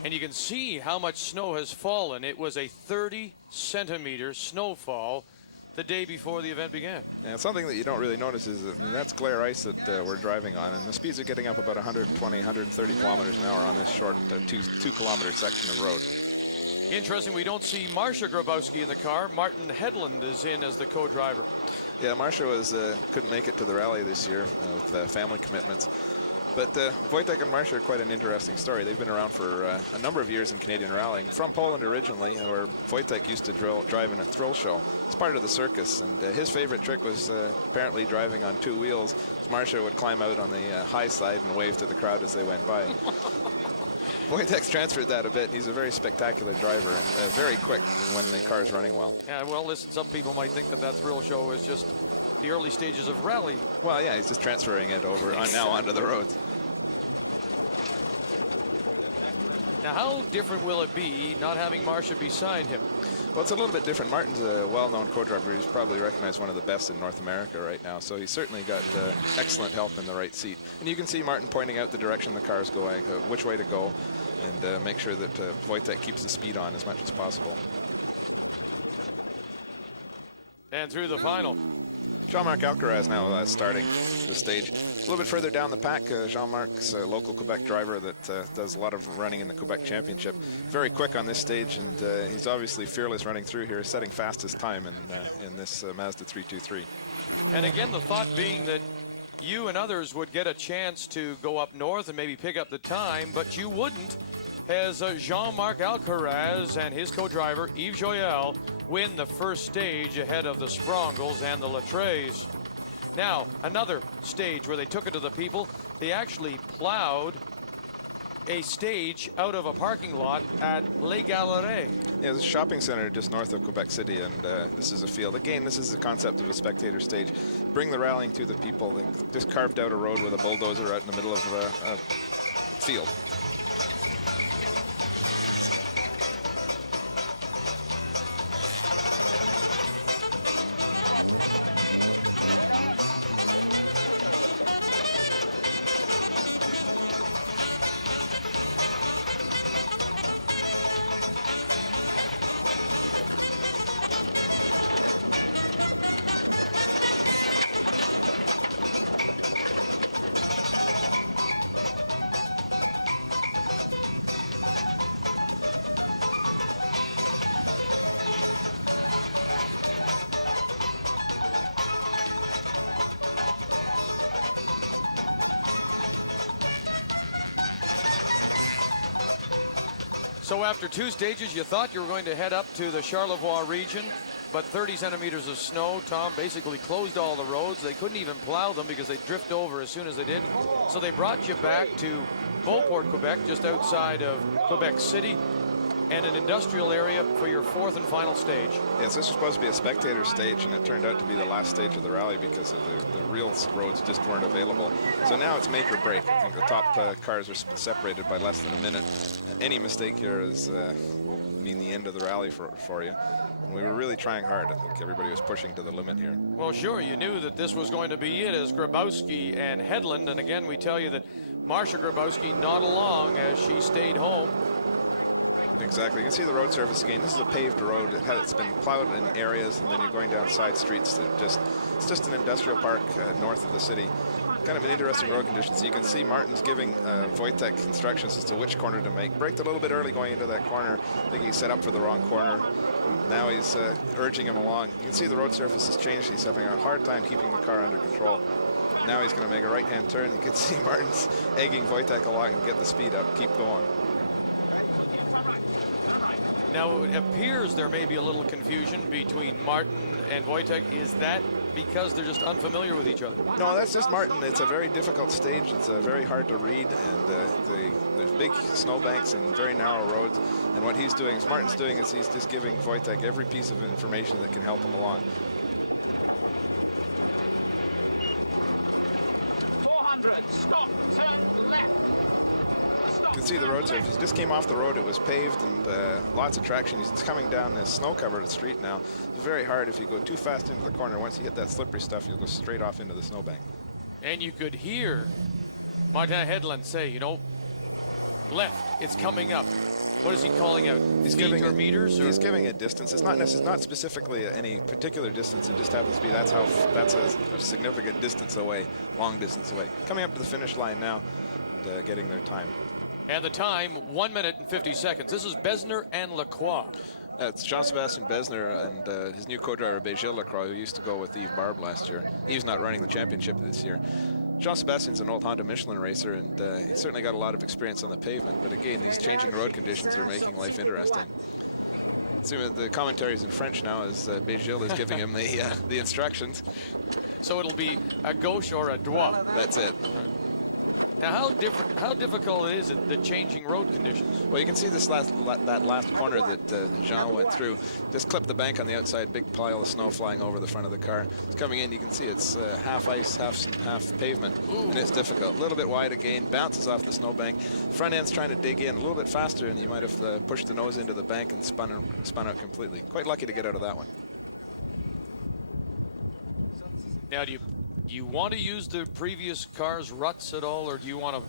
And you can see how much snow has fallen. It was a 30-centimeter snowfall the day before the event began. And something that you don't really notice is that's glare ice that we're driving on, and the speeds are getting up about 120, 130 kilometers an hour on this short 2-kilometer section of road. Interesting, we don't see Marcia Grabowski in the car. Martin Hedlund is in as the co-driver. Yeah, Marcia couldn't make it to the rally this year with family commitments. But Wojtek and Marcia are quite an interesting story. They've been around for a number of years in Canadian rallying. From Poland originally, where Wojtek used to drive in a thrill show. It's part of the circus, and his favorite trick was apparently driving on 2 wheels. Marcia would climb out on the high side and wave to the crowd as they went by. Wojtek's transferred that a bit. He's a very spectacular driver and very quick when the car's running well. Yeah, well, listen, some people might think that thrill show is just the early stages of rally. Well, yeah, he's just transferring it over now onto the roads. Now, how different will it be not having Marcia beside him? Well, it's a little bit different. Martin's a well-known co-driver. He's probably recognized one of the best in North America right now, so he's certainly got excellent help in the right seat. And you can see Martin pointing out the direction the car's going, which way to go, and make sure that Wojtek keeps the speed on as much as possible. And through the final. Jean-Marc Alcaraz now starting the stage. A little bit further down the pack, Jean-Marc's a local Quebec driver that does a lot of running in the Quebec Championship. Very quick on this stage, and he's obviously fearless running through here, setting fastest time in this Mazda 323. And again, the thought being that you and others would get a chance to go up north and maybe pick up the time, but you wouldn't, as Jean-Marc Alcaraz and his co-driver Yves Joyal win the first stage ahead of the Sprongles and the Latres. Now, another stage where they took it to the people. They actually plowed a stage out of a parking lot at Les Galeries. Yeah, there's a shopping center just north of Quebec City, and this is a field. Again, this is the concept of a spectator stage. Bring the rallying to the people. They just carved out a road with a bulldozer out in the middle of a field. So after 2 stages, you thought you were going to head up to the Charlevoix region, but 30 centimeters of snow, Tom, basically closed all the roads. They couldn't even plow them because they drift over as soon as they did. So they brought you back to Beauport, Quebec, just outside of Quebec City, and an industrial area for your 4th and final stage. Yes, this was supposed to be a spectator stage, and it turned out to be the last stage of the rally because of the real roads just weren't available. So now it's make or break. I think the top cars are separated by less than a minute. Any mistake here will mean the end of the rally for you. And we were really trying hard. I think everybody was pushing to the limit here. Well, sure, you knew that this was going to be it as Grabowski and Hedlund. And again, we tell you that Marcia Grabowski not along as she stayed home. Exactly. You can see the road surface again. This is a paved road. It's been plowed in areas, and then you're going down side streets. It's just an industrial park north of the city. Kind of an interesting road condition. So you can see Martin's giving Wojtek instructions as to which corner to make. Braked a little bit early going into that corner. I think he set up for the wrong corner. Now he's urging him along. You can see the road surface has changed. He's having a hard time keeping the car under control. Now he's going to make a right-hand turn. You can see Martin's egging Wojtek along and get the speed up. Keep going. Now, it appears there may be a little confusion between Martin and Wojtek. Is that because they're just unfamiliar with each other? No, that's just Martin. It's a very difficult stage. It's very hard to read, and there's big snowbanks and very narrow roads. And what Martin's doing is he's just giving Wojtek every piece of information that can help him along. 400, stop, turn left. You can see the road surface. He just came off the road. It was paved and lots of traction. He's coming down this snow-covered street now. It's very hard if you go too fast into the corner. Once you hit that slippery stuff, you'll go straight off into the snowbank. And you could hear Martin Hedlund say, you know, left, it's coming up. What is he calling out? He's Feet giving or meters? Or? He's giving a distance. It's not specifically any particular distance. It just happens to be that's a significant distance away, long distance away. Coming up to the finish line now, and, getting their time. And the time, 1 minute and 50 seconds. This is Besner and Lacroix. It's Jean-Sébastien Besner and his new co-driver, Gilles Lacroix, who used to go with Yves Barbe last year. Yves not running the championship this year. Jean-Sebastian's an old Honda Michelin racer, and he's certainly got a lot of experience on the pavement. But again, these changing road conditions are making life interesting. See, the commentary is in French now as Beigil is giving him the instructions. So it'll be a gauche or a droit. That's it. Now, how difficult is it, the changing road conditions? Well, you can see this last corner that Jean went through. Just clipped the bank on the outside, big pile of snow flying over the front of the car. It's coming in, you can see it's half ice, half pavement, and it's difficult. A little bit wide again, bounces off the snow bank. Front end's trying to dig in a little bit faster, and you might have pushed the nose into the bank and spun out completely. Quite lucky to get out of that one. Now, do you want to use the previous car's ruts at all, or do you want to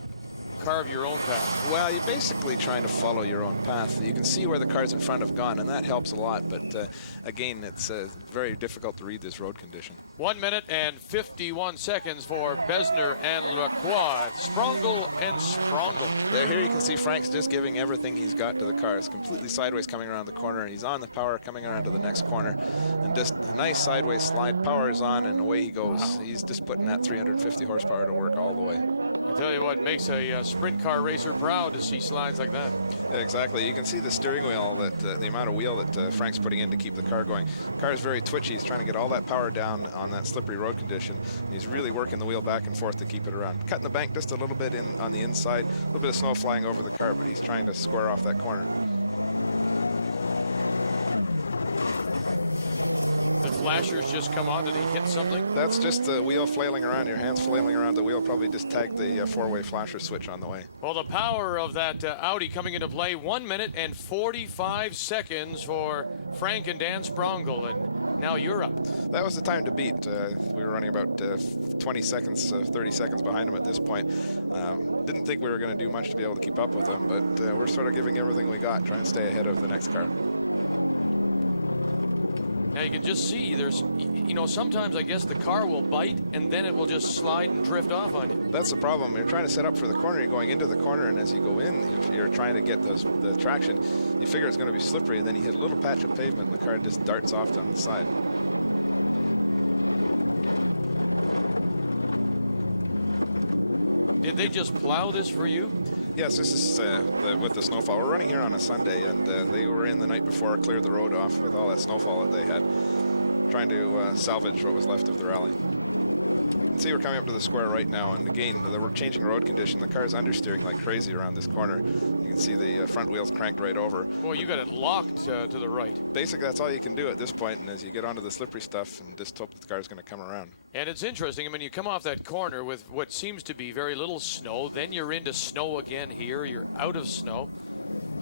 carve your own path? Well, you're basically trying to follow your own path. You can see where the cars in front have gone, and that helps a lot. But again, it's very difficult to read this road condition. 1 minute and 51 seconds for Besner and Lacroix. Sprongel and Sprongel. Here you can see Frank's just giving everything he's got to the car. It's completely sideways coming around the corner, and he's on the power coming around to the next corner. And just a nice sideways slide. Power is on, and away he goes. Wow. He's just putting that 350 horsepower to work all the way. I tell you what, makes a sprint car racer proud to see slides like that. Yeah, exactly. You can see the steering wheel, the amount of wheel that Frank's putting in to keep the car going. The car is very twitchy. He's trying to get all that power down on that slippery road condition. He's really working the wheel back and forth to keep it around. Cutting the bank just a little bit in on the inside. A little bit of snow flying over the car, but he's trying to square off that corner. The flashers just come on. Did he hit something? That's just the wheel flailing around. Your hands flailing around the wheel. Probably just tagged the four-way flasher switch on the way. Well, the power of that Audi coming into play. 1 minute and 45 seconds for Frank and Dan Sprongel. And now you're up. That was the time to beat. We were running about 20 seconds, 30 seconds behind him at this point. Didn't think we were going to do much to be able to keep up with him, but we're sort of giving everything we got, trying to stay ahead of the next car. Now you can just see there's, sometimes I guess the car will bite and then it will just slide and drift off on you. That's the problem. You're trying to set up for the corner. You're going into the corner, and as you go in, you're trying to get the traction. You figure it's going to be slippery, and then you hit a little patch of pavement, and the car just darts off on the side. Did they just plow this for you? Yes, this is with the snowfall. We're running here on a Sunday, and they were in the night before, cleared the road off with all that snowfall that they had, trying to salvage what was left of the rally. You can see we're coming up to the square right now, and again, we're changing road condition. The car's understeering like crazy around this corner. You can see the front wheels cranked right over. Boy, you got it locked to the right. Basically, that's all you can do at this point, and as you get onto the slippery stuff, and just hope that the car's going to come around. And it's interesting, you come off that corner with what seems to be very little snow, then you're into snow again here, you're out of snow.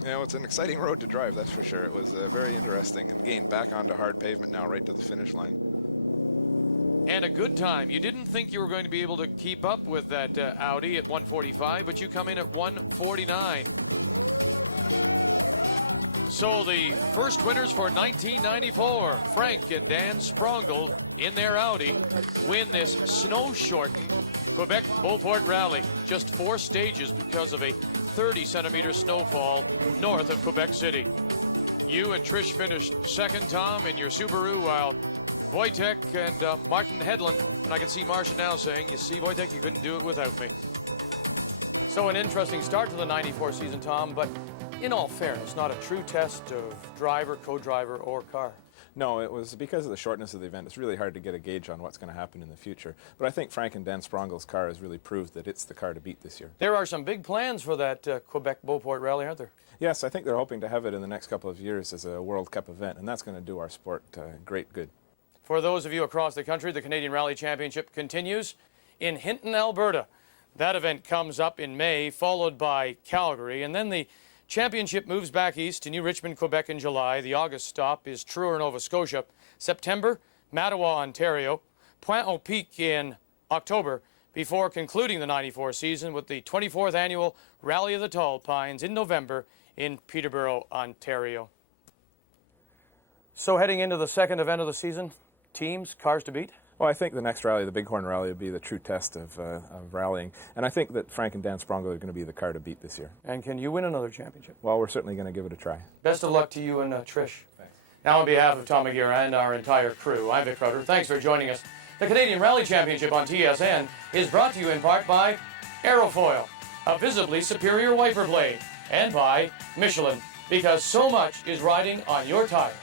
Yeah, well, it's an exciting road to drive, that's for sure. It was very interesting, and again, back onto hard pavement now, right to the finish line. And a good time. You didn't think you were going to be able to keep up with that Audi at 145, but you come in at 149. So the first winners for 1994, Frank and Dan Sprongel in their Audi, win this snow-shortened Quebec Beauport Rally. Just 4 stages because of a 30-centimeter snowfall north of Quebec City. You and Trish finished second, Tom, in your Subaru, while Wojtek and Martin Hedlund, and I can see Marcia now saying, you see, Wojtek, you couldn't do it without me. So an interesting start to the 94 season, Tom, but in all fairness, not a true test of driver, co-driver, or car. No, it was because of the shortness of the event. It's really hard to get a gauge on what's going to happen in the future. But I think Frank and Dan Sprongel's car has really proved that it's the car to beat this year. There are some big plans for that Quebec Beauport Rally, aren't there? Yes, I think they're hoping to have it in the next couple of years as a World Cup event, and that's going to do our sport great good. For those of you across the country, the Canadian Rally Championship continues in Hinton, Alberta. That event comes up in May, followed by Calgary, and then the championship moves back east to New Richmond, Quebec in July. The August stop is Truro, Nova Scotia. September, Mattawa, Ontario. Pointe-au-Pic in October, before concluding the 94 season with the 24th annual Rally of the Tall Pines in November in Peterborough, Ontario. So heading into the second event of the season, teams, cars to beat? Well, I think the next rally, the Bighorn Rally, will be the true test of rallying. And I think that Frank and Dan Sprongel are going to be the car to beat this year. And can you win another championship? Well, we're certainly going to give it a try. Best of luck to you and Trish. Thanks. Now on behalf of Tom McGear and our entire crew, I'm Vic Crowder. Thanks for joining us The Canadian Rally Championship on TSN is brought to you in part by Aerofoil, a visibly superior wiper blade, and by Michelin, because so much is riding on your tires.